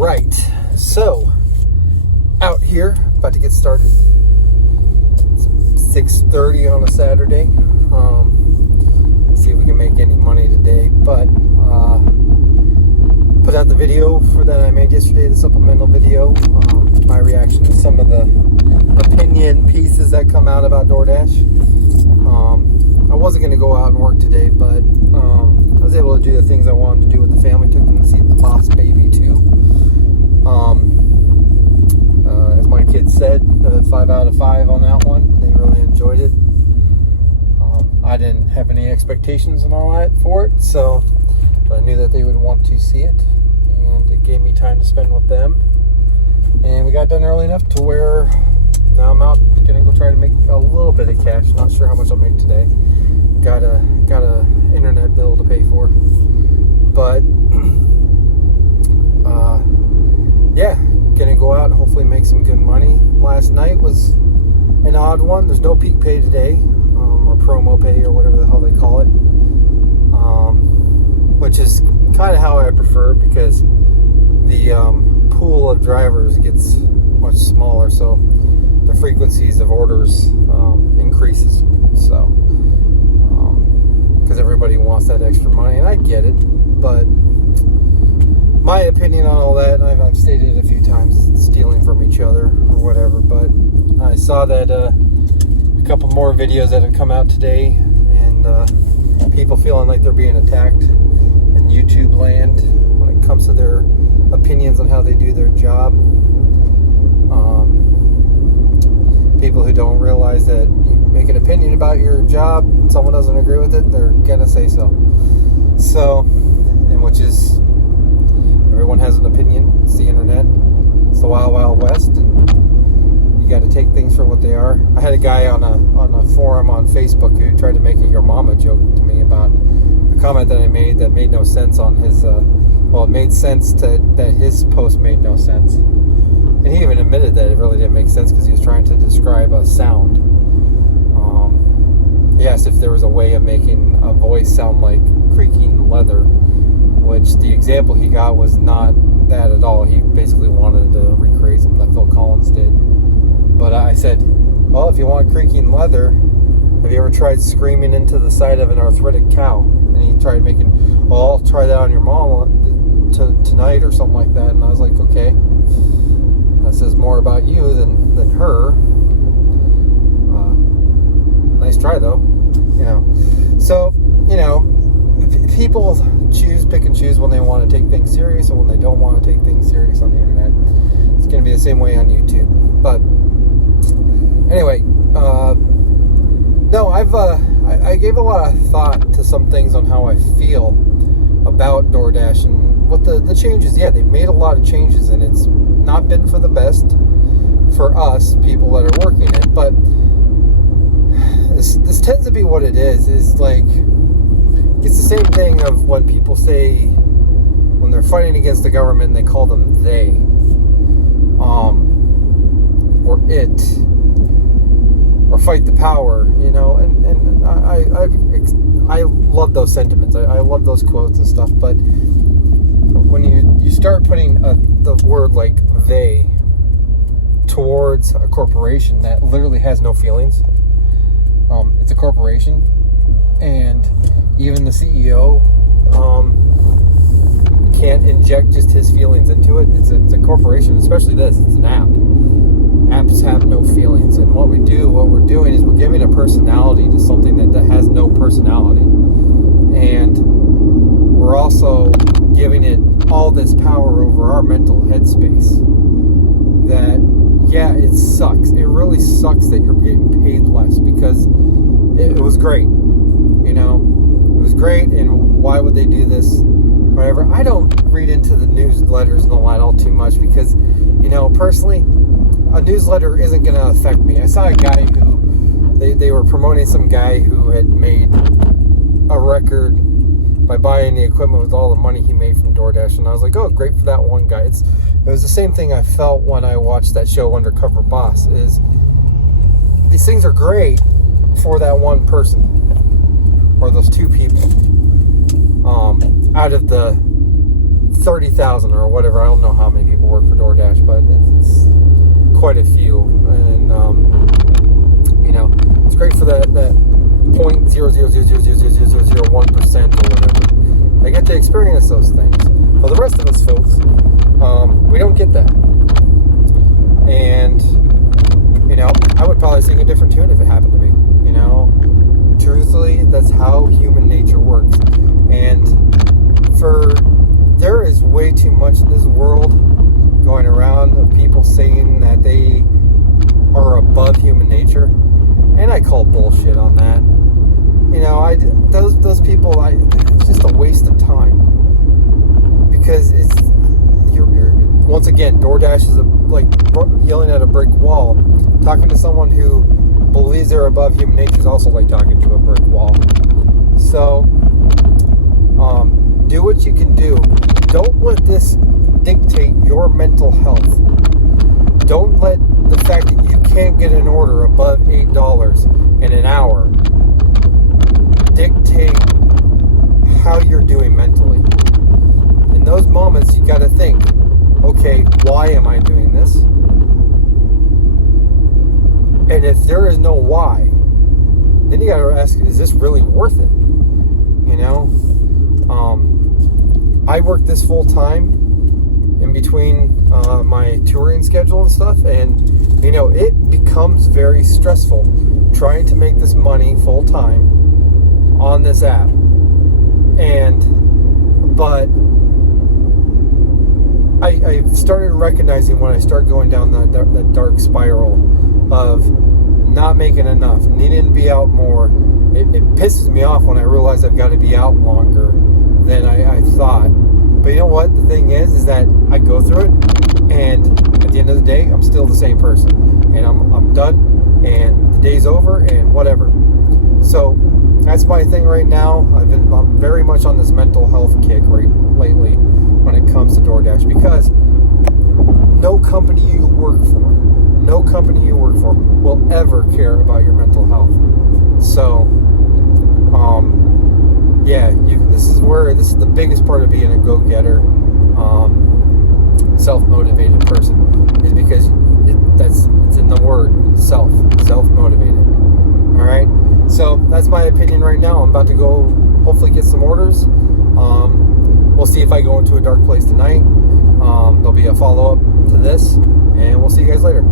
Right, so out here, about to get started. It's 6:30 on a Saturday. See if we can make any money today, but put out the video for that I made yesterday, the supplemental video. My reaction to some of the opinion pieces that come out about DoorDash. I wasn't going to go out and work today, but I was able to do the things I wanted to do with the family. Took them to see the Boss Baby 2. As my kids said, 5 out of 5 on that one. They really enjoyed it. I didn't have any expectations and all that for it, so but I knew that they would want to see it, and it gave me time to spend with them. And we got done early enough to where now I'm out gonna go try to make a little bit of cash. Not sure how much I'll make today. Got a internet bill to pay for, but yeah, gonna go out and hopefully make some good money. Last night was an odd one. There's no peak pay today, or promo pay, or whatever the hell they call it, which is kind of how I prefer, because the pool of drivers gets much smaller, so the frequencies of orders increases. So because everybody wants that extra money, and I get it, but my opinion on all that, I've stated it a few times, stealing from each other or whatever. But I saw that a couple more videos that have come out today, and people feeling like they're being attacked in YouTube land when it comes to their opinions on how they do their job. People who don't realize that you make an opinion about your job, and someone doesn't agree with it, they're gonna say so. So, and which is, everyone has an opinion. It's the internet. It's the wild, wild west, and you got to take things for what they are. I had a guy on a forum on Facebook who tried to make a "your mama" joke to me about a comment that I made that made no sense on his. Well, it made sense that his post made no sense, and he even admitted that it really didn't make sense because he was trying to describe a sound. He asked if there was a way of making a voice sound like creaking leather, which the example he got was not that at all. He basically wanted to recreate something that Phil Collins did. But I said, well, if you want creaking leather, have you ever tried screaming into the side of an arthritic cow? And he tried making, well, I'll try that on your mom tonight or something like that. And I was like, okay, that says more about you than her. Nice try, though. So, people pick and choose when they want to take things serious and when they don't want to take things serious on the internet. It's going to be the same way on YouTube. But anyway, no, I gave a lot of thought to some things on how I feel about DoorDash and what the changes. Yeah, they've made a lot of changes, and it's not been for the best for us people that are working it. But this tends to be what it is like, it's the same thing of when people say, when they're fighting against the government, they call them they, or it, or fight the power, and I love those sentiments. I love those quotes and stuff, but when you start putting the word like they towards a corporation that literally has no feelings, it's a corporation, and even the CEO can't inject just his feelings into it. It's a corporation, especially this. It's an app. Apps have no feelings, and what we're doing is we're giving a personality to something that has no personality, and we're also giving it all this power over our mental headspace. That, yeah, it sucks. It really sucks that you're getting paid less, because it was great. It was great, and why would they do this? Whatever. I don't read into the newsletters and all that all too much, because, personally, a newsletter isn't going to affect me. I saw a guy who, they were promoting some guy who had made a record by buying the equipment with all the money he made from DoorDash, and I was like, oh, great for that one guy. It was the same thing I felt when I watched that show Undercover Boss, is these things are great for that one person, or those two people, out of the 30,000 or whatever. I don't know how many people work for DoorDash, but it's quite a few. And, you know, it's great for that 0.000000001% or whatever. They get to experience those things. For the rest of us folks, we don't get that. And, you know, I would probably sing a different tune if it happened to me. You know, truthfully, that's how human nature works. And there is way too much in this world going around of people saying that they are above human nature, and I call bullshit on that. You know, those people, it's just a waste of time, because you're once again, DoorDash is like yelling at a brick wall. Talking to someone who believes they're above human nature is also like talking to a brick wall. So, do what you can do. Don't let this dictate your mental health. Don't let the fact that you can't get an order above $8 in an hour dictate how you're doing mentally. In those moments, you got to think, okay, why am I doing this? And if there is no why, then you got to ask, is this really worth it? You know, I work this full time in between my touring schedule and stuff, and you know, it becomes very stressful trying to make this money full time on this app. But I started recognizing when I start going down that dark spiral of not making enough, needing to be out more. It pisses me off when I realize I've got to be out longer than I thought. But you know what? The thing is that I go through it, and at the end of the day, I'm still the same person, and I'm done, and the day's over, and whatever. So that's my thing right now. I'm very much on this mental health kick lately when it comes to DoorDash, because no company you work for will ever care about your mental health. So, this is the biggest part of being a go-getter, self-motivated person, is because it's in the word self-motivated. All right. So that's my opinion right now. I'm about to go hopefully get some orders. We'll see if I go into a dark place tonight. There'll be a follow-up to this, and we'll see you guys later.